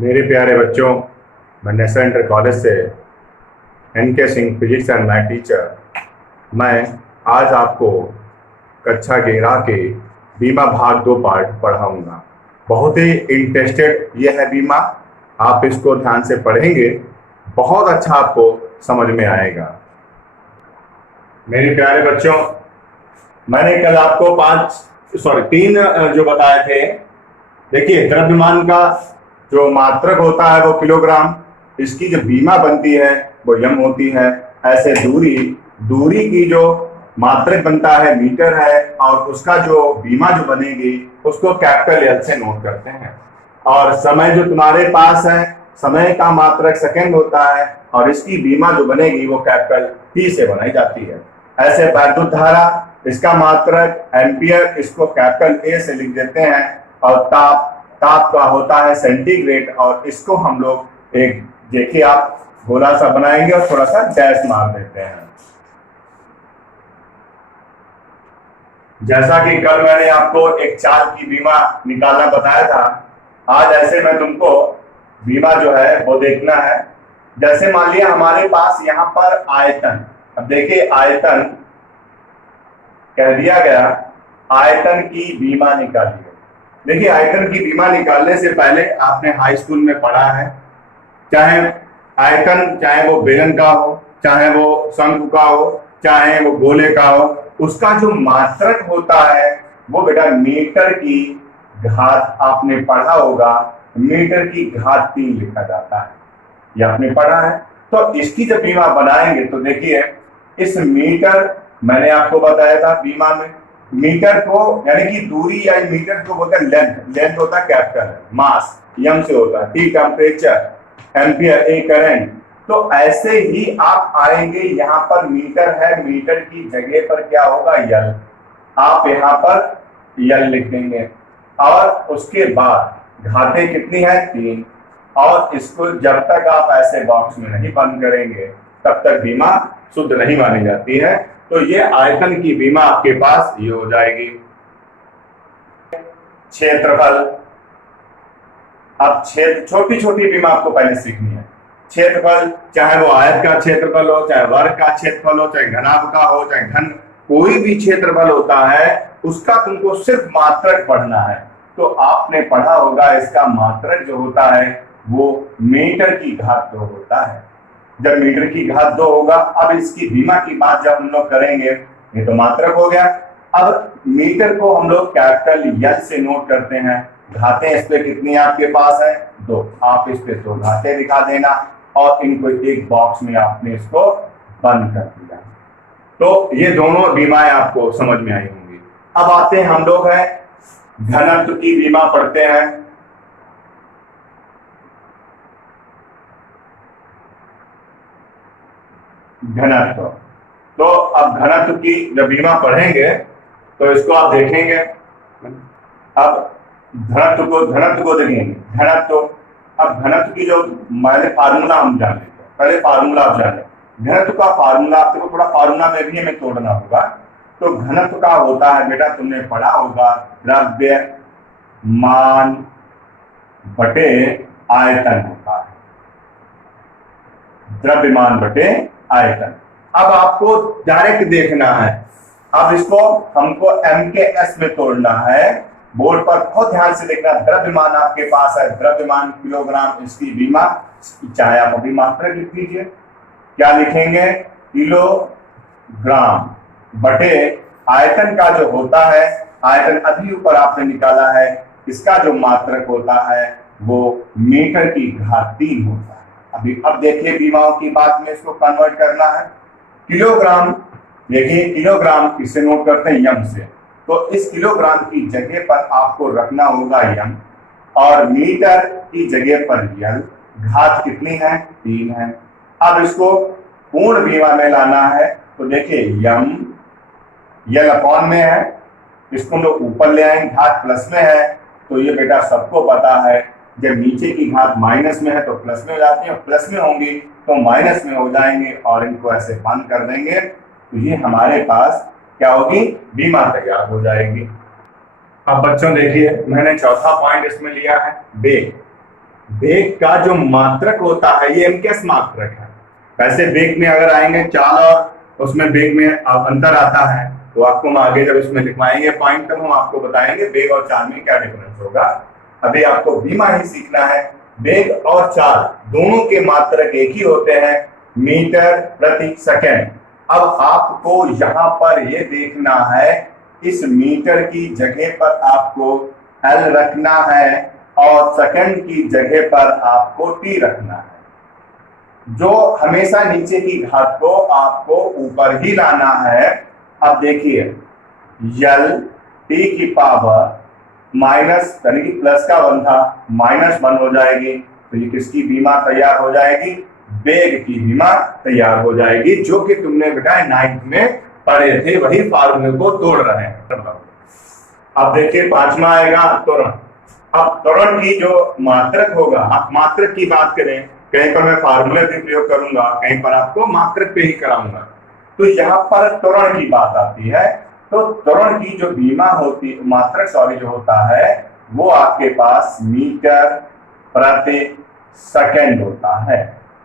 मेरे प्यारे बच्चों, मैं नेशनल इंटर कॉलेज से एन के Singh, physics and math teacher. मैं आज आपको कक्षा 11 के बीमा भाग 2 पार्ट पढ़ाऊंगा। बहुत ही इंटरेस्टेड ये है बीमा। आप इसको ध्यान से पढ़ेंगे, बहुत अच्छा आपको समझ में आएगा। मेरे प्यारे बच्चों, मैंने कल आपको 3 जो बताए थे। देखिए, द्रव्यमान का जो मात्रक होता है वो किलोग्राम, इसकी जो बीमा बनती है वो यम होती है। ऐसे दूरी दूरी की जो मात्रक बनता है मीटर है, और उसका जो बीमा जो बनेगी उसको कैपिटल एल से नोट करते हैं। और समय जो तुम्हारे पास है, समय का मात्रक सेकंड होता है, और इसकी बीमा जो बनेगी वो कैपिटल टी से बनाई जाती है। ऐसे वैद्युत धारा, इसका मात्रक एम्पियर, इसको कैपिटल ए से लिख देते हैं। और ताप का होता है सेंटीग्रेड, और इसको हम लोग एक, देखिए आप गोला सा बनाएंगे और थोड़ा सा डैश मार देते हैं। जैसा कि कल मैंने आपको एक चाल की बीमा निकालना बताया था, आज ऐसे मैं तुमको बीमा जो है वो देखना है। जैसे मान लिया हमारे पास यहाँ पर आयतन, अब देखिए आयतन कह दिया गया, आयतन की बीमा निकालिए। देखिए, आयतन की बीमा निकालने से पहले आपने हाई स्कूल में पढ़ा है, चाहे आयतन, चाहे वो बेलन का हो, चाहे वो शंकु का हो, चाहे वो गोले का हो, उसका जो मात्रक होता है वो बेटा मीटर की घात, आपने पढ़ा होगा, मीटर की घात 3 लिखा जाता है, ये आपने पढ़ा है। तो इसकी जब बीमा बनाएंगे तो देखिए, इस मीटर, मैंने आपको बताया था बीमा में, मीटर को यानी कि दूरी या मीटर को बोलते हैं लेंथ। लेंथ होता है कैपिटल, मास यम से होता है, टी टेम्परेचर, एम्पियर ए करंट। तो ऐसे ही आप आएंगे, यहाँ पर मीटर है, मीटर की जगह पर क्या होगा, यल। आप यहाँ पर यल लिख देंगे, और उसके बाद घातें कितनी है, 3। और इसको जब तक आप ऐसे बॉक्स में नहीं बंद करेंगे तब तक बीमा शुद्ध नहीं मानी जाती है। तो ये आयतन की बीमा आपके पास ये हो जाएगी। क्षेत्रफल, अब छोटी छोटी बीमा आपको पहले सीखनी है। क्षेत्रफल, चाहे वो आयत का क्षेत्रफल हो, चाहे वर्ग का क्षेत्रफल हो, चाहे घनाभ का हो, चाहे घन, कोई भी क्षेत्रफल होता है उसका तुमको सिर्फ मात्रक पढ़ना है। तो आपने पढ़ा होगा, इसका मात्रक जो होता है वो मीटर की घात 2 होता है। जब मीटर की घात 2 होगा, अब इसकी बीमा की बात जब हम लोग करेंगे, ये तो मात्रक हो गया। अब मीटर को हम लोग कैपिटल यल से नोट करते हैं। घातें इस पे कितनी आपके पास है, 2। आप इस पे 2 घातें दिखा देना, और इनको एक बॉक्स में आपने इसको बंद कर दिया। तो ये दोनों बीमाएं आपको समझ में आई होंगी। अब आते हैं, हम लोग है घनत्व की बीमा पढ़ते हैं। घनत्व, तो अब घनत्व की जब बीमा पढ़ेंगे तो इसको आप देखेंगे। अब घनत्व को देखेंगे, घनत्व। अब घनत्व की जो मैंने फार्मूला हम जान लेते हैं, पहले फार्मूला आप जाने। घनत्व का फार्मूला आपको थोड़ा फार्मूला में भी हमें तोड़ना होगा। तो घनत्व का होता है बेटा, तुमने पढ़ा होगा, द्रव्यमान बटे आयतन होता है, द्रव्यमान बटे आयतन। अब आपको डायरेक्ट देखना है, अब इसको हमको एम के एस में तोड़ना है। बोर्ड पर बहुत ध्यान से देखना, द्रव्यमान आपके पास है, द्रव्यमान किलोग्राम, इसकी बीमा, चाहे आप अभी मात्रक लिख लीजिए, क्या लिखेंगे, किलोग्राम बटे आयतन का जो होता है, आयतन अभी ऊपर आपने निकाला है, इसका जो मात्रक होता है वो मीटर की घात 3 होता है। अब देखिए, बीमाओं की बात में इसको कन्वर्ट करना है। किलोग्राम, देखिए किलोग्राम किससे नोट करते हैं, यम से। तो इस किलोग्राम की जगह पर आपको रखना होगा यम, और मीटर की जगह पर यल। घात कितनी है, 3 है। अब इसको पूर्ण बीमा में लाना है, तो देखिए यम, यल अपॉन में है, इसको हम लोग ऊपर ले आएंगे, घात प्लस में है। तो ये बेटा सबको पता है, जब नीचे की घात माइनस में है तो प्लस में हो जाती है, प्लस में होंगी तो माइनस में हो जाएंगे, और इनको ऐसे बंद कर देंगे। तो ये हमारे पास क्या होगी, बीमा तैयार हो जाएगी। अब बच्चों देखिए, मैंने चौथा पॉइंट इसमें लिया है, वेग। वेग का जो मात्रक होता है ये एमकेएस मात्रक है। वैसे वेग में अगर आएंगे चाल और उसमें वेग में अंतर आता है, तो आपको हम आगे जब इसमें लिखवाएंगे पॉइंट तब हम आपको बताएंगे वेग और चाल में क्या डिफरेंस होगा। अभी आपको बीमा ही सीखना है। वेग और चाल दोनों के मात्रक एक ही होते हैं, मीटर प्रति सेकेंड। अब आपको यहाँ पर ये देखना है, इस मीटर की जगह पर आपको एल रखना है और सेकंड की जगह पर आपको टी रखना है। जो हमेशा नीचे की घात को आपको ऊपर ही लाना है। अब देखिए यल टी की पावर माइनस यानी कि प्लस का वन था, -1 हो जाएगी, तो ये किसकी बीमा तैयार हो जाएगी? वेग की बीमा तैयार हो जाएगी, जो कि तुमने बेटा 9th में पढ़े थे, वही फार्मूले को तोड़ रहे हैं। अब देखिए पांचवा आएगा त्वरण। अब त्वरण की जो मात्रक होगा, आप मात्रक की बात करें, कहीं पर मैं फार्मूले भी प्रयोग करूंगा, कहीं पर आपको मात्रक पे ही कराऊंगा। तो यहाँ पर त्वरण की बात आती है, तो त्वरण की जो बीमा होती मात्रक जो होता है वो आपके पास मीटर प्रति सेकंड होता है।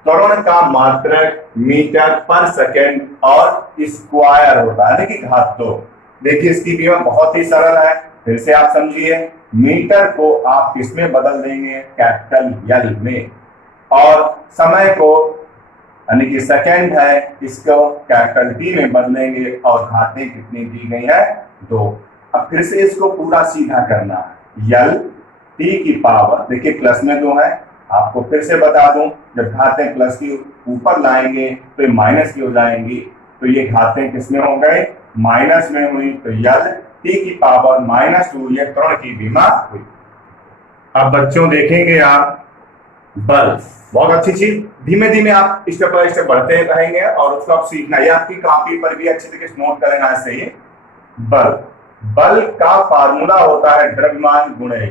त्वरण का मात्रक मीटर पर सेकंड और स्क्वायर होता है, यानी कि घात 2। देखिए इसकी बीमा बहुत ही सरल है, फिर से आप समझिए। मीटर को आप किसमें बदल देंगे? कैपिटल एल में, और समय को यानी कि सेकंड है, इसको कैपिटल टी में बदलेंगे, और घातें कितनी दी गई है? 2। अब फिर से इसको पूरा सीधा करना है, यल टी की पावर, देखिए प्लस में 2 है, आपको फिर से बता दूं, जब घातें प्लस की ऊपर लाएंगे तो ये माइनस की हो जाएंगी, तो ये घातें किसमें हो गए? माइनस में हुई, तो यल टी की पावर -2 ये त्वरण की बीमा हुई। अब बच्चों देखेंगे आप बल, बहुत अच्छी चीज, धीमे धीमे आप स्टेप बाय स्टेप बढ़ते रहेंगे और उसको आप सीखना, ये आपकी कॉपी पर भी अच्छे तरीके से नोट करेंगे ऐसे ही। बल, बल का फार्मूला होता है द्रव्यमान गुणे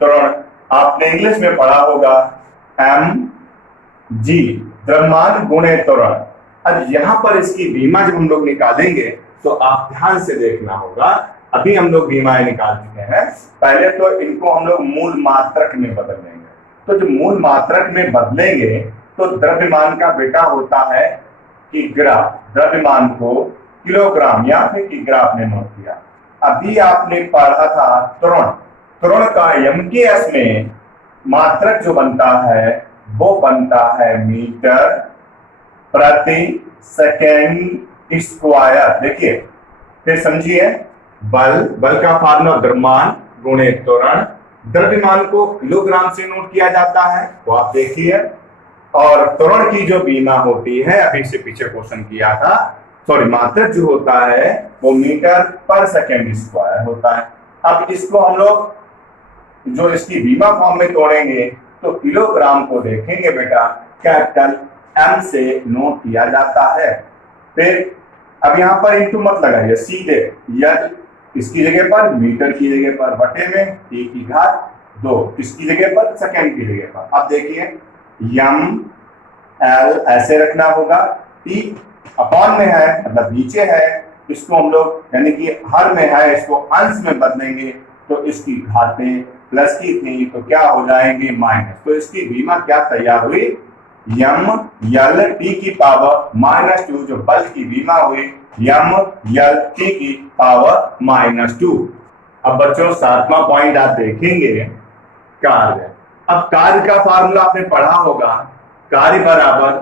त्वरण। आपने इंग्लिश में पढ़ा होगा mg, द्रव्यमान गुणे त्वरण। अब यहाँ पर इसकी बीमा जब हम लोग निकालेंगे तो आप ध्यान से देखना होगा। अभी हम लोग बीमाएं निकाल चुके हैं, पहले तो इनको हम लोग मूल मात्रक में बदल देंगे। तो जो मूल मात्रक में बदलेंगे तो द्रव्यमान का बेटा होता है किग्रा, द्रव्यमान को किलोग्राम या फिर किग्रा आपने नोट किया। अभी आपने पढ़ा था त्वरण, त्वरण का एमकेएस में मात्रक जो बनता है वो बनता है मीटर प्रति सेकेंड स्क्वायर। देखिए फिर समझिए, बल, बल का फार्मूला द्रव्यमान गुणे त्वरण, द्रव्यमान को किलोग्राम से नोट किया जाता है, वो आप देखिए, और त्वरण की जो बीमा होती है, अभी से पीछे क्वेश्चन किया था, सॉरी मात्रक जो होता है वो मीटर पर सेकेंड स्क्वायर होता है। अब इसको हम लोग जो इसकी बीमा फॉर्म में तोड़ेंगे तो किलोग्राम को देखेंगे बेटा कैपिटल एम से नोट किया जाता है। फिर अब यहाँ पर इंटू मत लगाइए, सीधे यदि इसकी जगह पर मीटर की जगह पर बटे में टी की घात 2, इसकी जगह पर सेकेंड की जगह पर। अब देखिए यम एल ऐसे रखना होगा, टी अपॉन में है मतलब नीचे है, इसको हम लोग यानी कि हर में है, इसको अंश में बदलेंगे तो इसकी घातें प्लस की थी तो क्या हो जाएंगे? माइनस। तो इसकी बीमा क्या तैयार हुई? यम यल टी की पावर -2, जो बल की बीमा हुई यम यल टी की पावर -2। अब बच्चों 7वां पॉइंट आप देखेंगे कार्य। अब कार्य का फार्मूला आपने पढ़ा होगा, कार्य बराबर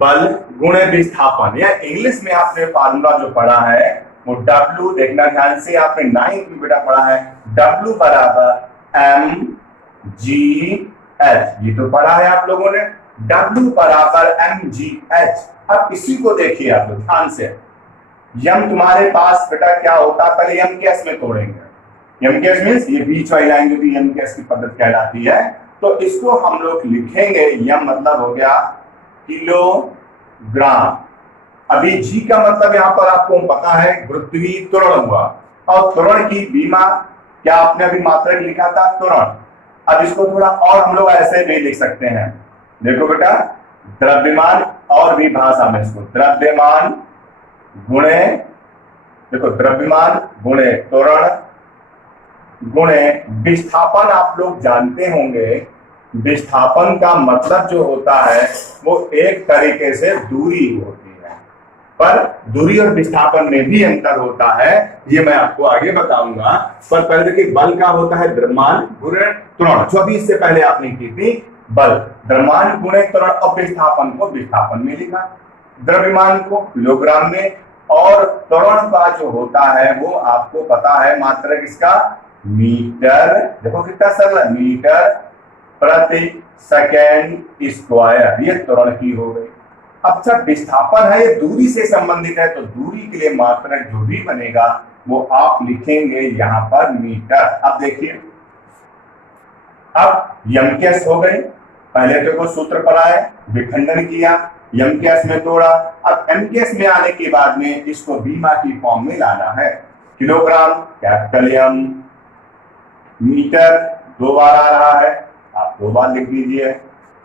बल गुणे विस्थापन, या इंग्लिश में आपने फार्मूला जो पढ़ा है वो W, देखना ध्यान से, आपने 9th में बेटा पढ़ा है, W बराबर mgh, ये तो पढ़ा है आप लोगों ने, W बराबर mgh। अब इसी को देखिए आप लोग ध्यान से, यम तुम्हारे पास बेटा क्या होता है, पहले यम केस में तोड़ेंगे। यम केस मींस ये बीच वाली लाइन जो भी यम केस की पद्धति कहलाती है, तो इसको हम लोग लिखेंगे, यम मतलब हो गया किलोग्राम। अभी जी का मतलब यहाँ पर आपको पता है गुरुत्वीय त्वरण हुआ, और त्वरण की बीमा क्या आपने अभी मात्रक लिखा था त्वरण। अब इसको थोड़ा और हम लोग ऐसे भी लिख सकते हैं, देखो बेटा द्रव्यमान, और भी भाषा में इसको द्रव्यमान गुणे, देखो द्रव्यमान गुणे त्वरण गुणे विस्थापन। आप लोग जानते होंगे विस्थापन का मतलब जो होता है वो एक तरीके से दूरी होती है, पर दूरी और विस्थापन में भी अंतर होता है, ये मैं आपको आगे बताऊंगा। पर पहले देखिए, बल का होता है द्रव्यमान गुणे त्वरण, जो अभी इससे पहले आपने की थी, बल द्रव्यमान गुणे त्वरण, और विस्थापन को विस्थापन में लिखा, द्रव्यमान को किलोग्राम में, और त्वरण का जो होता है वो आपको पता है मात्रक इसका मीटर, देखो कितना सरल है, मीटर प्रति सेकेंड स्क्वायर, ये त्वरण की हो गई। अब जब विस्थापन है ये दूरी से संबंधित है, तो दूरी के लिए मात्रक जो भी बनेगा वो आप लिखेंगे यहां पर मीटर। अब देखिए, अब यमकेस हो गई, पहले तो को सूत्र पर आए, विखंडन किया, यमकेस में तोड़ा, अब एमकेस में आने के बाद में इसको बीमा की फॉर्म में लाना है। किलोग्राम कैपिटल एम, मीटर 2 बार आ रहा है, आप 2 बार लिख दीजिए,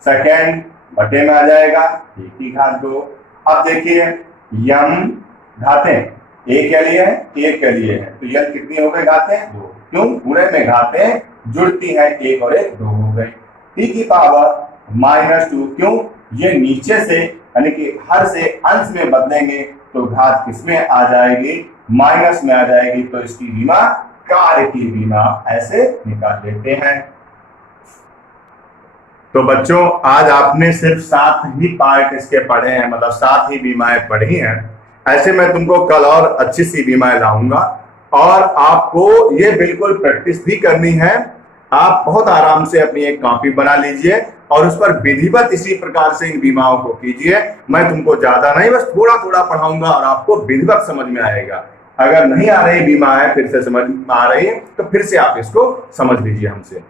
सेकेंड बटे में आ जाएगा 1 की घात 2। अब देखिए यम घातें एक के लिए है, एक के लिए है, तो यम कितनी हो गई घातें 2, क्यों गुणे में घातें जुड़ती हैं, 1 और 1 2 हो गई, टी की पावर -2, क्यों ये नीचे से यानी कि हर से अंश में बदलेंगे तो घात किसमें आ जाएगी, माइनस में आ जाएगी, तो इसकी बीमा कार्य की बीमा ऐसे निकाल लेते हैं। तो बच्चों आज आपने सिर्फ 7 ही पार्ट इसके पढ़े हैं, मतलब 7 ही बीमाएं पढ़ी हैं। ऐसे मैं तुमको कल और अच्छी सी बीमाएं लाऊंगा, और आपको ये बिल्कुल प्रैक्टिस भी करनी है। आप बहुत आराम से अपनी एक कॉपी बना लीजिए और उस पर विधिवत इसी प्रकार से इन बीमाओं को कीजिए। मैं तुमको ज्यादा नहीं, बस थोड़ा थोड़ा पढ़ाऊंगा और आपको विधिवत समझ में आएगा। अगर नहीं आ रही बीमाएं फिर से समझ में आ रही है तो फिर से आप इसको समझ लीजिए हमसे।